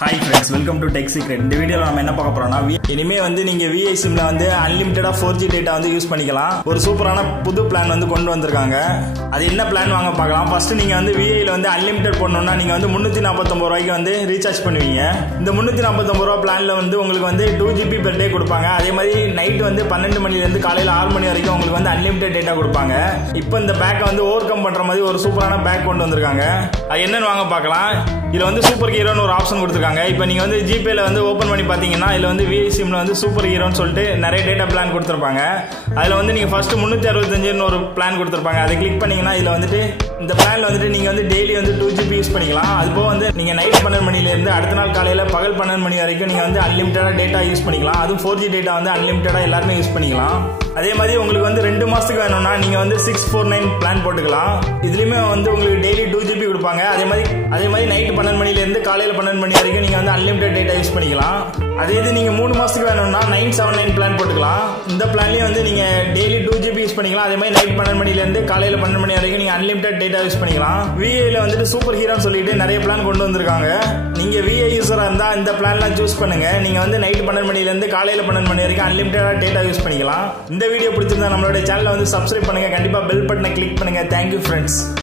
Hi friends, welcome to Tech Secret. இந்த வீடியோல நாம என்ன பார்க்க போறோம்னா இனிமே வந்து நீங்க VI சிம்ல வந்து அன்லிமிட்டடா 4G டேட்டா வந்து யூஸ் பண்ணிக்கலாம். ஒரு சூப்பரான புது பிளான் வந்து கொண்டு வந்திருக்காங்க. அது என்ன பிளான் வாங்க பார்க்கலாம். ஃபர்ஸ்ட் நீங்க வந்து VI ல வந்து அன்லிமிட்டட் பண்ணனும்னா நீங்க வந்து 349 ரூபாய்க்கு வந்து ரீசார்ஜ் பண்ணுவீங்க. இந்த 349 ரூபாய் பிளான்ல வந்து உங்களுக்கு வந்து 2GB per day கொடுப்பாங்க. அதே மாதிரி நைட் வந்து 12 மணில இருந்து காலையில 6 மணி வரைக்கும் உங்களுக்கு வந்து அன்லிமிட்டட் டேட்டா கொடுப்பாங்க. இப்போ இந்த பேக்கை வந்து ஓவர் கம் பண்ற மாதிரி ஒரு சூப்பரான பேக் கொண்டு வந்திருக்காங்க. அது என்னன்னு வாங்க பார்க்கலாம். இதுல வந்து சூப்பர் ஹீரோன்னு ஒரு ஆப்ஷன் கொடுத்திருக்காங்க. இப்போ நீங்க வந்து ஜிபேல வந்து ஓபன் பண்ணி பாத்தீங்கன்னா இதுல வந்து VI சிம்ல வந்து சூப்பர் ஹீரோன்னு சொல்லிட்டு நிறைய டேட்டா பிளான் கொடுத்திருப்பாங்க. அதுல வந்து நீங்க ஃபர்ஸ்ட் 365 ன்னு ஒரு பிளான் கொடுத்திருப்பாங்க. அதை கிளிக் பண்ணீங்கன்னா இதுல வந்துட்டு இந்த பிளான்ல வந்துட்டு நீங்க வந்து டெய்லி வந்து 2GB யூஸ் பண்ணிக்கலாம். அதுபோ வந்து நீங்க நைட் 12 மணில இருந்து அடுத்த நாள் காலையில பகல் 12 மணி வரைக்கும் நீங்க வந்து அன்லிமிட்டடா டேட்டா யூஸ் பண்ணிக்கலாம். அதுவும் 4G டேட்டா வந்து அன்லிமிட்டடா எல்லாருமே யூஸ் பண்ணிக்கலாம். அதே மாதிரி உங்களுக்கு வந்து 2 மாசத்துக்கு வேணும்னா நீங்க வந்து 649 பிளான் போட்டுக்கலாம். இதுலயுமே வந்து உங்களுக்கு டெய்லி 2GB கொடுப்பாங்க. அதே மாதிரி நைட் 12 மணில இருந்து காலையில 12 மணி வரைக்கும் நீங்க வந்து அன்லிமிட்டட் டேட்டா யூஸ் பண்ணிக்கலாம். அதே இது நீங்க 3 மாசத்துக்கு வேணும்னா 979 பிளான் போட்டுக்கலாம். இந்த பிளான்லயும் வந்து நீங்க டெய்லி 2GB யூஸ் பண்ணிக்கலாம். அதே மாதிரி நைட் 12 மணில இருந்து காலையில 12 மணி வரைக்கும் நீங்க அன்லிமிட்டட் டேட்டா யூஸ் பண்ணிக்கலாம். VI ல வந்துட்டு சூப்பர் ஹீரோன்னு சொல்லிட்டு நிறைய பிளான் கொண்டு வந்திருக்காங்க. நீங்க VI யூசரா இருந்தா இந்த பிளான்லாம் சூஸ் பண்ணுங்க. நீங்க வந்து நைட் 12 மணில இருந்து காலையில 12 மணி வரைக்கும் அன்லிமிட்டடா டேட்டா யூஸ் பண்ணிக்கலாம். இந்த வீடியோ பிடிச்சிருந்தா நம்மளோட சேனலை வந்து சப்ஸ்கிரைப் பண்ணுங்க. கண்டிப்பா பெல் பட்டனை கிளிக் பண்ணுங்க. Thank you friends.